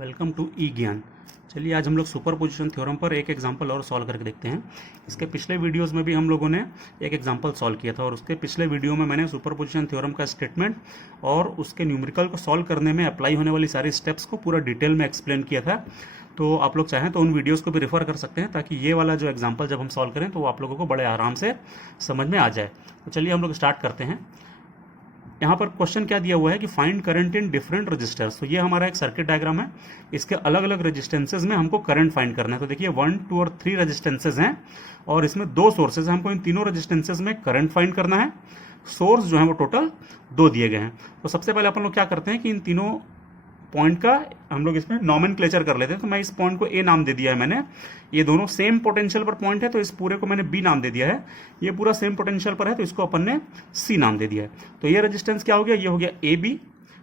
Welcome to ई ज्ञान। चलिए आज हम लोग सुपर पोजिशन थ्योरम पर एक एग्जांपल और सॉल्व करके देखते हैं। इसके पिछले वीडियोस में भी हम लोगों ने एक एग्जांपल सॉल्व किया था और उसके पिछले वीडियो में मैंने सुपर पोजिशन थ्योरम का स्टेटमेंट और उसके न्यूमेरिकल को सॉल्व करने में अप्लाई होने वाली सारी स्टेप्स को पूरा डिटेल में एक्सप्लेन किया था। तो आप लोग चाहें तो उन वीडियोज़ को भी रेफर कर सकते हैं ताकि ये वाला जो एग्जाम्पल जब हम सॉल्व करें तो वो आप लोगों को बड़े आराम से समझ में आ जाए। तो चलिए हम लोग स्टार्ट करते हैं। यहाँ पर क्वेश्चन क्या दिया हुआ है कि find current in different registers. तो ये हमारा एक सर्किट डायग्राम है, इसके अलग अलग रेजिस्टेंसेज में हमको करंट फाइंड करना है। तो देखिए 1, 2 और 3 रेजिस्टेंसेज हैं और इसमें 2 सोर्सेज हैं। हमको इन तीनों रेजिस्टेंसेज में करंट फाइंड करना है। सोर्स जो है वो टोटल 2 दिए गए हैं। तो सबसे पहले अपन लोग क्या करते हैं कि इन तीनों पॉइंट का हम लोग इसमें नॉमेनक्लेचर कर लेते हैं। तो मैं इस पॉइंट को ए नाम दे दिया है मैंने। ये दोनों सेम पोटेंशियल पर पॉइंट है तो इस पूरे को मैंने बी नाम दे दिया है। ये पूरा सेम पोटेंशियल पर है तो इसको अपन ने सी नाम दे दिया है। तो ये रेजिस्टेंस क्या हो गया, ये हो गया ए बी,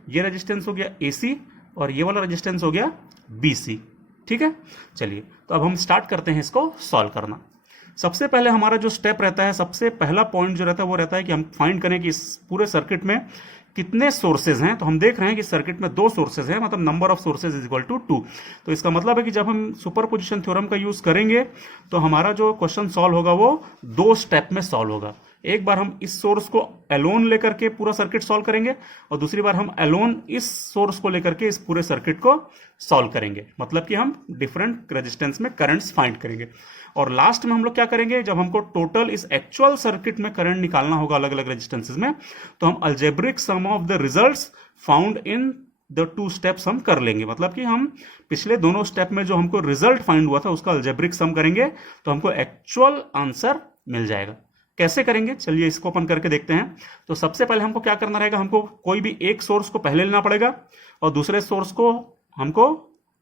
ये रेजिस्टेंस हो गया ए सी और ये वाला रेजिस्टेंस हो गया बी सी। ठीक है, चलिए तो अब हम स्टार्ट करते हैं इसको सॉल्व करना। सबसे पहले हमारा जो स्टेप रहता है, सबसे पहला पॉइंट जो रहता है वो रहता है कि हम फाइंड करें कि इस पूरे सर्किट में कितने सोर्सेज हैं। तो हम देख रहे हैं कि सर्किट में 2 सोर्सेज हैं, मतलब number of sources is equal to 2। तो इसका मतलब है कि जब हम सुपर पोजिशन थ्योरम का यूज करेंगे तो हमारा जो क्वेश्चन सॉल्व होगा वो 2 स्टेप में सॉल्व होगा। एक बार हम इस सोर्स को अलोन लेकर के पूरा सर्किट सॉल्व करेंगे और दूसरी बार हम अलोन इस सोर्स को लेकर के इस पूरे सर्किट को सॉल्व करेंगे। मतलब कि हम डिफरेंट रेजिस्टेंस में करंट्स फाइंड करेंगे और लास्ट में हम लोग क्या करेंगे, जब हमको टोटल इस एक्चुअल सर्किट में करंट निकालना होगा अलग अलग रेजिस्टेंसेस में, तो हम algebraic sum of the results found in the 2 steps हम कर लेंगे। मतलब कि हम पिछले दोनों स्टेप में जो हमको रिजल्ट फाइंड हुआ था उसका अलजेब्रिक सम करेंगे तो हमको एक्चुअल आंसर मिल जाएगा। कैसे करेंगे, चलिए इसको अपन करके देखते हैं। तो सबसे पहले हमको क्या करना रहेगा, हमको कोई भी एक सोर्स को पहले लेना पड़ेगा और दूसरे सोर्स को हमको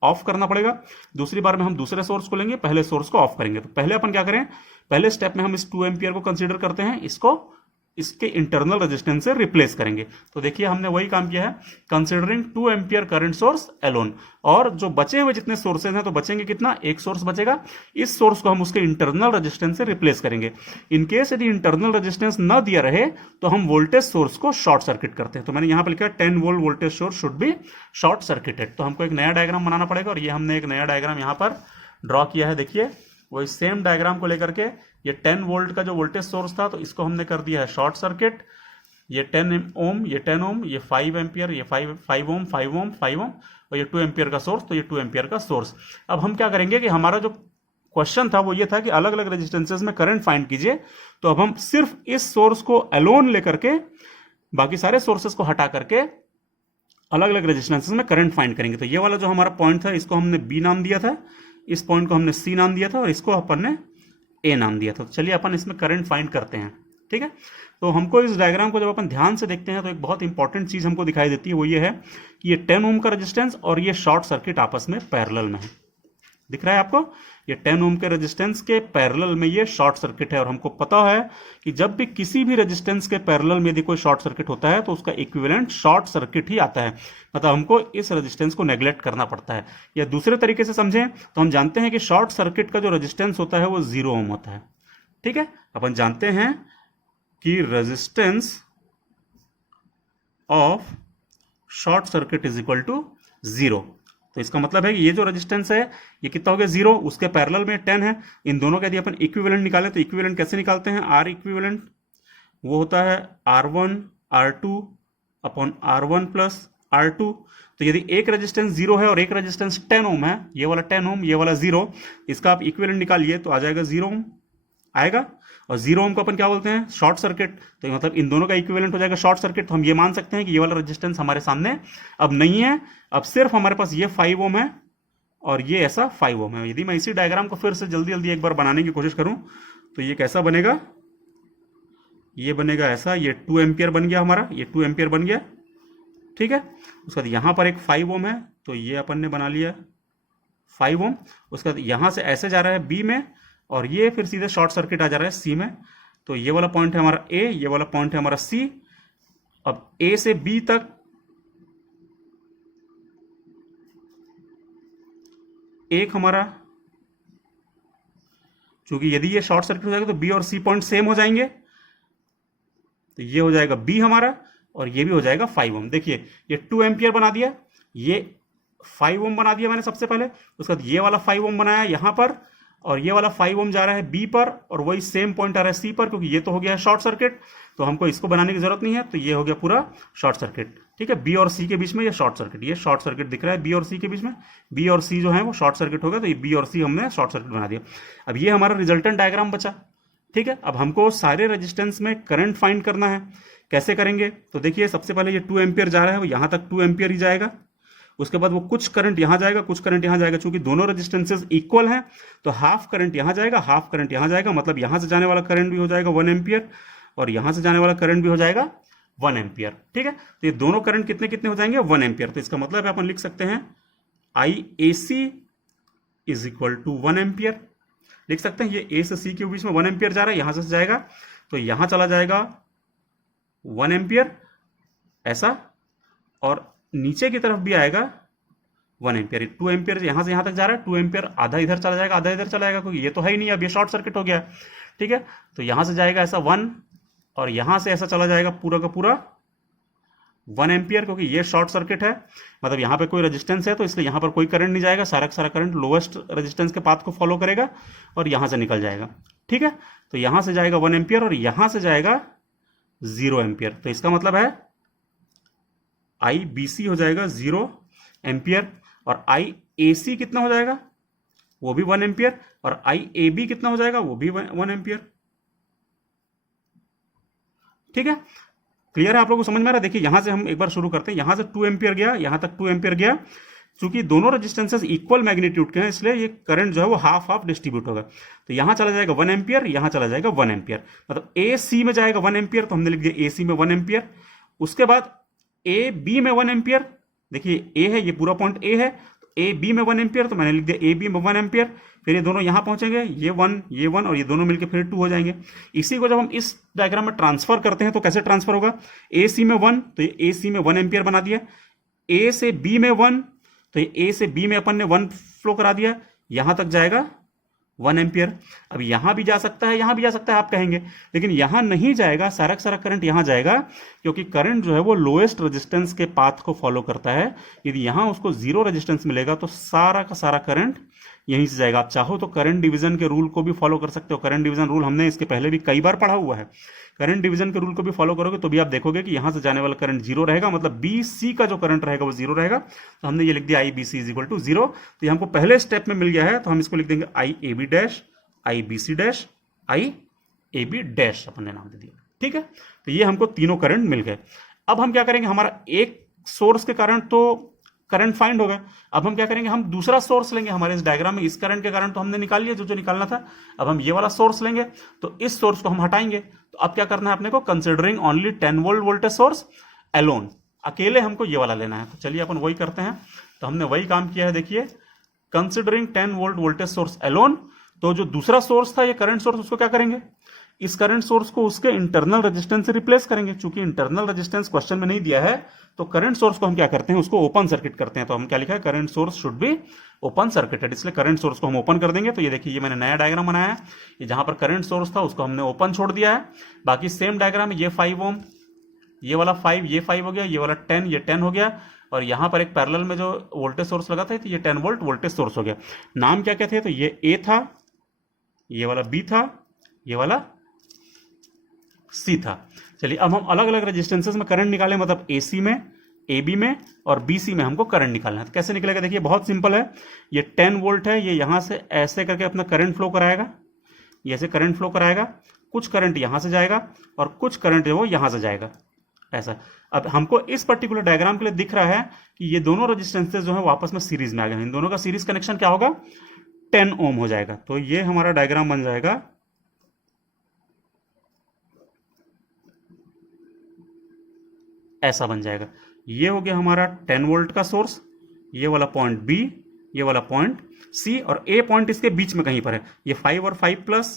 ऑफ करना पड़ेगा। दूसरी बार में हम दूसरे सोर्स को लेंगे, पहले सोर्स को ऑफ करेंगे। तो पहले अपन क्या करें, पहले स्टेप में हम इस 2 एम्पियर को कंसीडर करते हैं, इसको इसके इंटरनल रेजिस्टेंस से रिप्लेस करेंगे। तो देखिए हमने वही काम किया है, considering 2 ampere current source alone. और जो बचे हुए जितने सोर्सेज हैं तो बचेंगे कितना, एक सोर्स बचेगा। इस सोर्स को हम उसके इंटरनल रेजिस्टेंस से रिप्लेस करेंगे। इन केस यदि इंटरनल रेजिस्टेंस न दिया रहे तो हम वोल्टेज सोर्स को शॉर्ट सर्किट करते हैं। तो मैंने यहां पर लिखा 10 volt voltage source should be short circuited. तो हमको एक नया डायग्राम बनाना पड़ेगा और ये हमने एक नया डायग्राम यहां पर ड्रॉ किया है। देखिए वही सेम डायग्राम को लेकर के ये 10 वोल्ट का जो वोल्टेज सोर्स था तो इसको हमने कर दिया है शॉर्ट सर्किट। ये 10 ओम, ये 10 ओम, ये 5 एम्पियर, ये 5 ओम, 5 ओम, 5 ओम और ये 2 एम्पियर का सोर्स, तो ये 2 एम्पियर का सोर्स। अब हम क्या करेंगे कि हमारा जो क्वेश्चन था वो ये था कि अलग अलग रेजिस्टेंसेस में करंट फाइंड कीजिए। तो अब हम सिर्फ इस सोर्स को अलोन लेकर के बाकी सारे सोर्सेस को हटा करके अलग अलग रेजिस्टेंसेस में करंट फाइंड करेंगे। तो ये वाला जो हमारा पॉइंट था इसको हमने बी नाम दिया था, इस पॉइंट को हमने सी नाम दिया था और इसको अपन ने ए नाम दिया था। तो चलिए अपन इसमें करंट फाइंड करते हैं। ठीक है, तो हमको इस डायग्राम को जब अपन ध्यान से देखते हैं तो एक बहुत इंपॉर्टेंट चीज हमको दिखाई देती है, वो ये है कि ये 10 ओम का रेजिस्टेंस और ये शॉर्ट सर्किट आपस में पैरेलल में है। दिख रहा है आपको, ये 10 ओम के रेजिस्टेंस के पैरेलल में ये शॉर्ट सर्किट है। और हमको पता है कि जब भी किसी भी रेजिस्टेंस के पैरेलल में यदि कोई शॉर्ट सर्किट होता है तो उसका इक्विवेलेंट शॉर्ट सर्किट ही आता है। मतलब हमको इस रेजिस्टेंस को नेग्लेक्ट करना पड़ता है। या दूसरे तरीके से समझें तो हम जानते हैं कि शॉर्ट सर्किट का जो रेजिस्टेंस होता है वो 0 ओम होता है। ठीक है, अपन जानते हैं कि resistance of short circuit is equal to 0। तो इसका मतलब है कि ये जो रेजिस्टेंस है ये कितना हो गया, 0, उसके पैरेलल में 10 है। इन दोनों का यदि अपन इक्विवेलेंट निकालें तो इक्विवेलेंट कैसे निकालते हैं, आर इक्विवेलेंट वो होता है R1 R2 upon R1 plus R2। तो यदि एक रेजिस्टेंस 0 है और एक रेजिस्टेंस 10 ओम है, ये वाला 10 ओम, ये वाला 0, इसका आप इक्विवेलेंट निकालिए तो आ जाएगा 0 ओम आएगा। और 0 ओम को अपन क्या बोलते हैं, शॉर्ट सर्किट। तो मतलब इन दोनों का इक्विवेलेंट हो जाएगा शॉर्ट सर्किट। तो हम ये मान सकते हैं कि ये वाला रेजिस्टेंस हमारे सामने अब नहीं है, अब सिर्फ हमारे पास ये 5 ओम है और ये ऐसा 5 ओम है। यदि मैं इसी डायग्राम को फिर से जल्दी जल्दी एक बार बनाने की कोशिश करूं तो ये कैसा बनेगा, ये बनेगा ऐसा, ये 2 एम्पियर बन गया हमारा, ये 2 एम्पियर बन गया। ठीक है, उसके बाद यहां पर एक 5 ओम है तो ये अपन ने बना लिया 5 ओम। उसके बाद यहां से ऐसे जा रहा है बी में और ये फिर सीधे शॉर्ट सर्किट आ जा रहा है सी में। तो ये वाला पॉइंट है हमारा ए, ये वाला पॉइंट है हमारा सी। अब ए से बी तक एक हमारा, क्योंकि यदि ये शॉर्ट सर्किट हो जाएगा तो बी और सी पॉइंट सेम हो जाएंगे, तो ये हो जाएगा बी हमारा और ये भी हो जाएगा 5 ओम। देखिए ये 2 एम्पियर बना दिया, ये 5 ओम बना दिया मैंने सबसे पहले, उसके बाद ये वाला 5 ओम बनाया यहाँ पर, और ये वाला 5 ओम जा रहा है बी पर, और वही सेम पॉइंट आ रहा है सी पर, क्योंकि ये तो हो गया शॉर्ट सर्किट, तो हमको इसको बनाने की जरूरत नहीं है, तो ये हो गया पूरा शॉर्ट सर्किट। ठीक है, बी और सी के बीच में ये शॉर्ट सर्किट, ये शॉर्ट सर्किट दिख रहा है बी और सी के बीच में, बी और सी जो है वो शॉर्ट सर्किट हो गया, तो ये बी और सी हमने शॉर्ट सर्किट बना दिया। अब ये हमारा रिजल्टेंट डायग्राम बचा। ठीक है, अब हमको सारे रेजिस्टेंस में करंट फाइंड करना है। कैसे करेंगे, तो देखिए सबसे पहले ये 2 एम्पियर जा रहा है, वो यहाँ तक 2 एम्पियर ही जाएगा, उसके बाद वो कुछ करंट यहाँ जाएगा, कुछ करंट यहाँ जाएगा, चूंकि दोनों रेजिस्टेंसेज इक्वल हैं तो हाफ करंट यहाँ जाएगा, हाफ करंट यहाँ जाएगा, मतलब यहाँ से जाने वाला करंट भी हो जाएगा 1 एम्पियर, और यहाँ से जाने वाला करंट भी हो जाएगा 1 एम्पियर। ठीक है, तो ये दोनों करंट कितने कितने हो जाएंगे, 1 एम्पियर। तो इसका मतलब है अपन लिख सकते हैं IAC is equal to 1 ampere, लिख सकते हैं। ये ए से सी के बीच में 1 एम्पियर जा रहा है, यहां से जाएगा तो यहां चला जाएगा 1 एम्पियर ऐसा, और नीचे की तरफ भी आएगा 1 एम्पियर। 2 एम्पियर यहां से यहां तक जा रहा है, 2 एम्पियर आधा इधर चला जाएगा, आधा इधर चला जाएगा, क्योंकि ये तो है ही नहीं, अब ये शॉर्ट सर्किट हो गया। ठीक है, तो यहां से जाएगा ऐसा 1, और यहां से ऐसा चला जाएगा पूरा का पूरा 1 एम्पियर, क्योंकि ये शॉर्ट सर्किट है, मतलब यहाँ पे कोई रेजिस्टेंस है तो इसलिए यहाँ पर कोई करंट नहीं जाएगा, सारा का सारा करंट लोएस्ट रेजिस्टेंस के पाथ को फॉलो करेगा और यहाँ से निकल जाएगा। ठीक है, तो यहाँ से जाएगा 1 एम्पियर और यहाँ से जाएगा 0 एम्पियर, तो इसका मतलब है IBC हो जाएगा 0 एम्पियर, और IAC कितना हो जाएगा, वो भी 1 एम्पियर, और IAB कितना हो जाएगा, वो भी 1 एम्पियर। ठीक है, क्लियर है आप लोगों को, समझ में आ रहा है। देखिए यहां से हम एक बार शुरू करते हैं, यहां से 2 एम्पियर गया, यहां तक 2 एम्पियर गया, चूंकि दोनों रेजिस्टेंसेस इक्वल मैग्नीट्यूड के हैं इसलिए ये करंट जो है वो हाफ हाफ डिस्ट्रीब्यूट होगा। तो यहां चला जाएगा 1 एम्पियर, यहां चला जाएगा 1 एम्पियर, मतलब AC में जाएगा 1 एम्पियर, तो हमने लिख दिया AC में 1 एम्पियर। उसके बाद AB में 1 एम्पियर, देखिए A है, ये पूरा पॉइंट A है, तो AB में 1 एम्पियर, तो मैंने लिख दिया AB में 1 एम्पियर। फिर ये दोनों यहां पहुंचेंगे, ये 1 और ये दोनों मिलकर फिर 2 हो जाएंगे। इसी को जब हम इस डायग्राम में ट्रांसफर करते हैं तो कैसे ट्रांसफर होगा, AC में 1, तो ये AC में 1 एम्पियर बना दिया, A से B में 1, तो ये A से B में अपन ने 1 फ्लो करा दिया, यहां तक जाएगा 1 एम्पियर। अब यहां भी जा सकता है, यहां भी जा सकता है आप कहेंगे, लेकिन यहां नहीं जाएगा, सारा का सारा करंट यहां जाएगा, क्योंकि करंट जो है वो लोएस्ट रेजिस्टेंस के पाथ को फॉलो करता है। यदि यहां उसको 0 रेजिस्टेंस मिलेगा तो सारा का सारा करंट यहीं से जाएगा। आप चाहो तो करंट डिवीजन के रूल को भी फॉलो कर सकते हो, करंट डिवीजन रूल हमने इसके पहले भी कई बार पढ़ा हुआ है। करंट डिवीजन के रूल को भी फॉलो करोगे तो भी आप देखोगे कि यहां से जाने वाला करंट 0 रहेगा, मतलब BC का जो करंट रहेगा वो 0 रहेगा। तो हमने ये लिख दिया IBC इज इक्वल टू 0, तो ये हमको पहले स्टेप में मिल गया है, तो हम इसको लिख देंगे IAB dash, IBC dash, IAB dash अपन ने नाम दे दिया। ठीक है, तो ये हमको तीनों करंट मिल गए। अब हम क्या करेंगे, हमारा एक सोर्स के कारण तो करंट फाइंड होगा, अब हम क्या करेंगे, हम दूसरा सोर्स लेंगे। हमारे इस डायग्राम में इस करंट के कारण तो हमने निकाल लिया जो जो निकालना था, अब हम ये वाला सोर्स लेंगे, तो इस सोर्स को हम हटाएंगे। तो अब क्या करना है अपने को, considering only 10 volt voltage source alone, अकेले हमको ये वाला लेना है। तो चलिए अपन वही करते हैं, तो हमने वही काम किया है। देखिए considering 10 volt voltage source alone, तो जो दूसरा सोर्स था ये करंट सोर्स, उसको क्या करेंगे, इस करंट सोर्स को उसके इंटरनल रेजिस्टेंस से रिप्लेस करेंगे। चूंकि इंटरनल रेजिस्टेंस क्वेश्चन में नहीं दिया है, तो करंट सोर्स को हम क्या करते हैं, उसको ओपन सर्किट करते हैं। तो हम क्या लिखा है, current source should be open circuited, इसलिए करंट सोर्स को हम ओपन कर देंगे। तो ये देखिए, ये मैंने नया डायग्राम बनाया है, ये जहां पर करंट सोर्स था उसको हमने ओपन छोड़ दिया है। बाकी सेम डायग्राम, ये 5 ओम, ये वाला 5, ये 5 हो गया, ये वाला 10, ये 10 हो गया, और यहां पर एक पैरेलल में जो वोल्टेज सोर्स लगा था तो ये 10 वोल्ट वोल्टेज सोर्स हो गया। नाम क्या क्या थे, तो ये A था, ये वाला B था, ये वाला C था। चलिए अब हम अलग अलग रेजिस्टेंसेस में करंट निकालें, मतलब AC में, AB में और BC में हमको करंट निकालना है। तो कैसे निकलेगा, देखिए बहुत सिंपल है। ये 10 वोल्ट है, ये यहां से ऐसे करके अपना करंट फ्लो कराएगा, ये ऐसे करंट फ्लो कराएगा, कुछ करंट यहां से जाएगा और कुछ करंट जो वो यहां से जाएगा, ऐसा। अब हमको इस पर्टिकुलर डायग्राम के लिए दिख रहा है कि ये दोनों रेजिस्टेंसेस जो है वो आपस में सीरीज में आ गए हैं। इन दोनों का सीरीज कनेक्शन क्या होगा, 10 ओम हो जाएगा। तो ये हमारा डायग्राम बन जाएगा ऐसा बन जाएगा। ये हो गया हमारा 10 वोल्ट का सोर्स, ये वाला पॉइंट B, ये वाला पॉइंट C, और A पॉइंट इसके बीच में कहीं पर है। ये 5 और 5 प्लस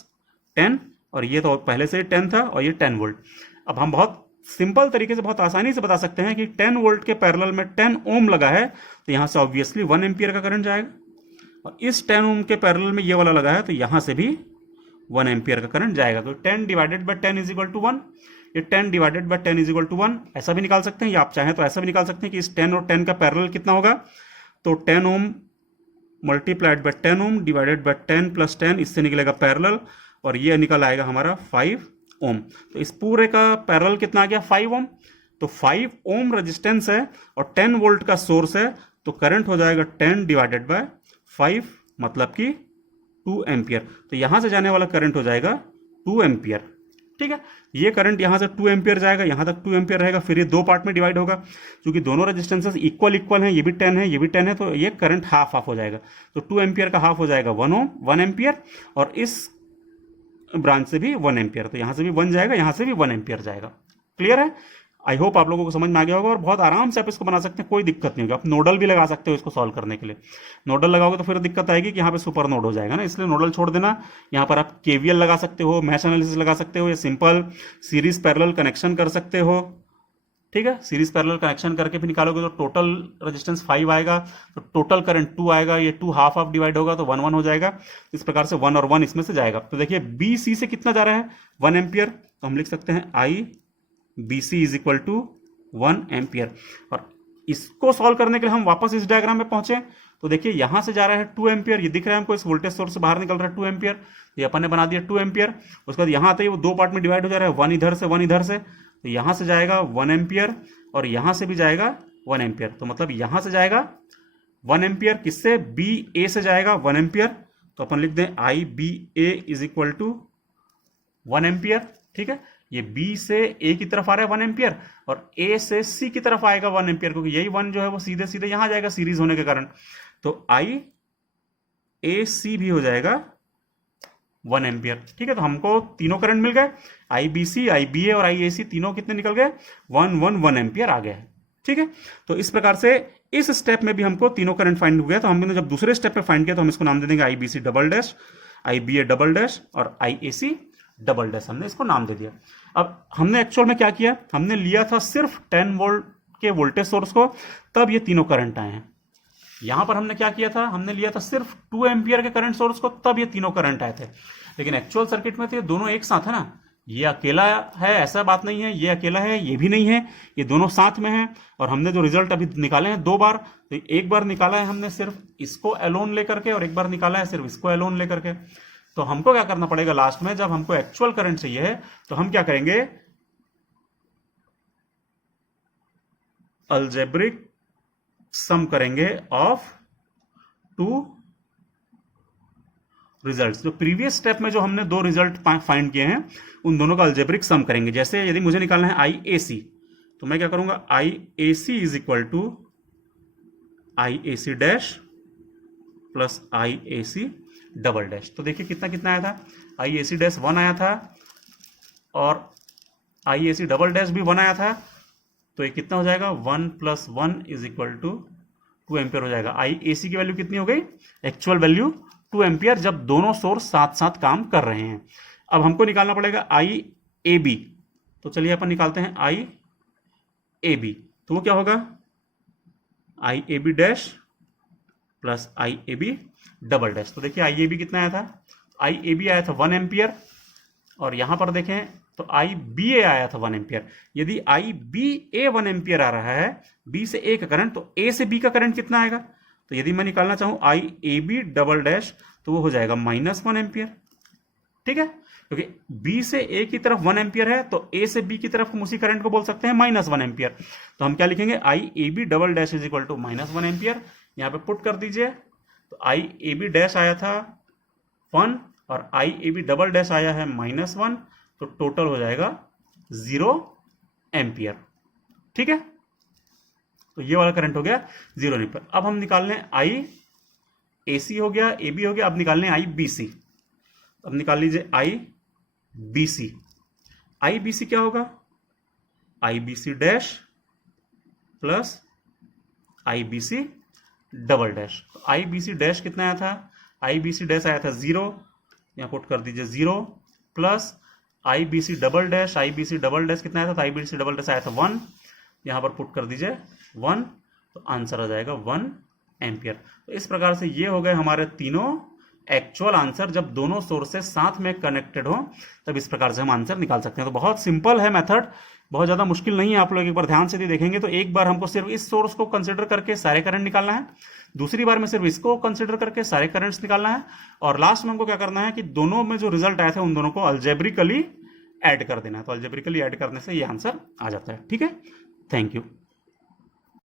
10, और ये तो पहले से 10 था, और ये 10 वोल्ट। अब हम बहुत सिंपल तरीके से, बहुत आसानी से बता सकते हैं कि 10 वोल्ट के पैरेलल में 10 ओम लगा है, तो यहां से ऑब्वियसली 1 एम्पियर का करंट जाएगा, और इस 10 ओम के पैरेलल में ये वाला लगा है, तो यहां से भी 1 एम्पियर का करंट जाएगा। तो 10 divided by 10 is equal to 1, ये 10 divided by 10 is equal to 1, ऐसा भी निकाल सकते हैं, या आप चाहें तो ऐसा भी निकाल सकते हैं कि इस 10 और 10 का पैरेलल कितना होगा, तो 10 ohm multiplied by 10 ohm divided by 10 plus 10, इससे निकलेगा पैरेलल, और ये निकल आएगा हमारा 5 ओम। तो इस पूरे का पैरेलल कितना आ गया 5 ओम। तो 5 ओम रेजिस्टेंस है और 10 वोल्ट का सोर्स है, तो करंट हो जाएगा 10 डिवाइडेड बाय 5, मतलब कि 2 एम्पियर। तो यहां से जाने वाला करंट हो जाएगा 2 एम्पियर। ठीक है, ये करंट यहां से 2 एम्पियर जाएगा, यहां तक 2 एम्पियर रहेगा, फिर ये दो पार्ट में डिवाइड होगा, क्योंकि दोनों रेजिस्टेंसेस इक्वल हैं, ये भी 10 है ये भी 10 है, तो ये करंट हाफ हाफ हो जाएगा। तो 2 एम्पियर का हाफ हो जाएगा 1 ओम 1 एम्पियर, और इस ब्रांच से भी 1 एम्पियर, तो यहां से भी 1 जाएगा, यहां से भी 1 एम्पियर जाएगा। क्लियर है? आई होप आप लोगों को समझ में आ गया होगा, और बहुत आराम से आप इसको बना सकते हैं, कोई दिक्कत नहीं होगी। आप नोडल भी लगा सकते हो इसको सॉल्व करने के लिए। नोडल लगाओगे तो फिर दिक्कत आएगी कि यहाँ पे सुपर नोड हो जाएगा ना, इसलिए नोडल छोड़ देना। यहाँ पर आप केवीएल लगा सकते हो, मैश एनालिसिस लगा सकते हो, या सिंपल सीरीज पैरेलल कनेक्शन कर सकते हो। ठीक है, सीरीज पैरेलल कनेक्शन करके भी निकालोगे तो टोटल रेजिस्टेंस 5 आएगा, तो टोटल करंट 2 आएगा, ये 2 हाफ हाफ डिवाइड होगा तो 1 1 हो जाएगा। इस प्रकार से 1 और 1 इसमें से जाएगा। तो देखिए बी सी से कितना जा रहा है 1 एम्पियर, तो हम लिख सकते हैं I B C is equal to 1 ampere. और इसको सॉल्व करने के लिए हम वापस इस डायग्राम में पहुंचे, तो देखिए यहां से जा रहा है 2 एम्पियर, ये दिख रहा है हमको, इस वोल्टेज सोर्स से बाहर निकल रहा है 2 एम्पियर, ये अपन ने बना दिया 2 एम्पियर। उसके बाद यहां आते ही वो दो पार्ट में डिवाइड हो जा रहा है, 1 इधर से 1 इधर से, तो यहां से जाएगा 1 एम्पियर और यहां से भी जाएगा 1 एम्पियर। तो मतलब यहां से जाएगा 1 एम्पियर, किससे बी ए से जाएगा 1 एम्पियर, तो अपन लिख दें I B A is equal to 1 ampere. ठीक है, ये बी से ए की तरफ आ रहा है 1 एम्पियर, और ए से सी की तरफ आएगा 1 एम्पियर, क्योंकि यही 1 जो है वो सीधे सीधे यहां जाएगा सीरीज होने के कारण। तो आई ए सी भी हो जाएगा 1 एम्पियर। ठीक है, तो हमको तीनों करंट मिल गए, आई बी सी, आई बी ए और आई ए सी, तीनों कितने निकल गए 1 1 1 एम्पियर आ गया है। ठीक है, तो इस प्रकार से इस स्टेप में भी हमको तीनों करंट फाइंड हो गया। तो हमने जब दूसरे स्टेप पे फाइंड किया तो हम इसको नाम दे देंगे I B C double dash, I B A double dash और I A C double dash, हमने इसको नाम दे दिया। अब हमने एक्चुअल में क्या किया, हमने लिया था सिर्फ 10 वोल्ट के वोल्टेज सोर्स को, तब ये तीनों करंट आए हैं। यहां पर हमने क्या किया था, हमने लिया था सिर्फ 2 एम्पियर के करंट सोर्स को, तब ये तीनों करंट आए थे। लेकिन एक्चुअल सर्किट में तो ये दोनों एक साथ है ना, ये अकेला है ऐसा बात नहीं है, ये अकेला है ये भी नहीं है, ये दोनों साथ में है। और हमने जो रिजल्ट अभी निकाले हैं 2 बार, तो एक बार निकाला है हमने सिर्फ इसको एलोन लेकर के, और एक बार निकाला है सिर्फ इसको एलोन लेकर के। तो हमको क्या करना पड़ेगा लास्ट में, जब हमको एक्चुअल करंट चाहिए है, तो हम क्या करेंगे, अलजेब्रिक सम करेंगे ऑफ 2 रिजल्ट्स। जो प्रीवियस स्टेप में जो हमने 2 रिजल्ट फाइंड किए हैं, उन दोनों का अलजेब्रिक सम करेंगे। जैसे यदि मुझे निकालना है आई ए सी, तो मैं क्या करूंगा, I A C is equal to I A C dash plus I A C double dash. तो देखिए कितना कितना आया था, आई ए सी डैश 1 आया था और I A C double dash भी 1 आया था, तो ये कितना हो जाएगा 1 plus 1 is equal to 2 ampere हो जाएगा। आई ए सी की वैल्यू कितनी हो गई, एक्चुअल वैल्यू 2 एम्पियर, जब दोनों सोर्स साथ साथ काम कर रहे हैं। अब हमको निकालना पड़ेगा आई ए बी, तो चलिए अपन निकालते हैं आई ए बी। तो वो क्या होगा, I A B dash plus I A B double dash. तो देखिए आई ए बी कितना आया था, आई ए बी आया था 1 एम्पियर, और यहां पर देखें तो आई बी ए आया था 1 एम्पियर। यदि आई बी ए 1 एम्पियर आ रहा है, बी से ए का करंट, तो ए से बी का करंट कितना आएगा, तो यदि मैं निकालना चाहूं आई ए बी डबल डैश, तो वो हो जाएगा -1 एम्पियर। ठीक है, क्योंकि बी से ए की तरफ 1 एम्पियर है, तो ए से बी की तरफ हम उसी करंट को बोल सकते हैं -1 एम्पियर। तो हम क्या लिखेंगे, I A B double dash is equal to -1 ampere. यहां पे पुट कर दीजिए, तो आई ए बी डैश आया था 1 और I A B double dash आया है -1, तो टोटल हो जाएगा 0 एम्पियर। ठीक है, तो ये वाला करंट हो गया 0 एम्पियर। अब हम निकाल लें आई ए सी हो गया, ए बी हो गया, अब निकाल लें आई बी सी। अब निकाल लीजिए आई बी सी। आई बी सी क्या होगा, आई बी सी डैश प्लस आई बी सी डबल डैश। तो आई बी सी डैश कितना आया था, आई बी सी डैश आया था 0, यहां पुट कर दीजिए 0, plus I B C double dash, I B C double dash कितना आया था, तो आई बी सी डबल डैश आया था 1, यहां पर पुट कर दीजिए 1, तो आंसर आ जाएगा 1 एम्पियर। तो इस प्रकार से ये हो गए हमारे तीनों एक्चुअल आंसर। जब दोनों सोर्सेस साथ में कनेक्टेड हो, तब इस प्रकार से हम आंसर निकाल सकते हैं। तो बहुत सिंपल है मेथड, बहुत ज़्यादा मुश्किल नहीं है, आप लोग एक बार ध्यान से देखेंगे तो एक बार हमको सिर्फ इस सोर्स को कंसिडर करके सारे करंट निकालना है, दूसरी बार में सिर्फ इसको कंसिडर करके सारे करंट्स निकालना है, और लास्ट में हमको क्या करना है कि दोनों में जो रिजल्ट आए थे उन दोनों को अलजेब्रिकली ऐड कर देना है। तो अलजेब्रिकली ऐड करने से ये आंसर आ जाता है। ठीक है, थैंक यू।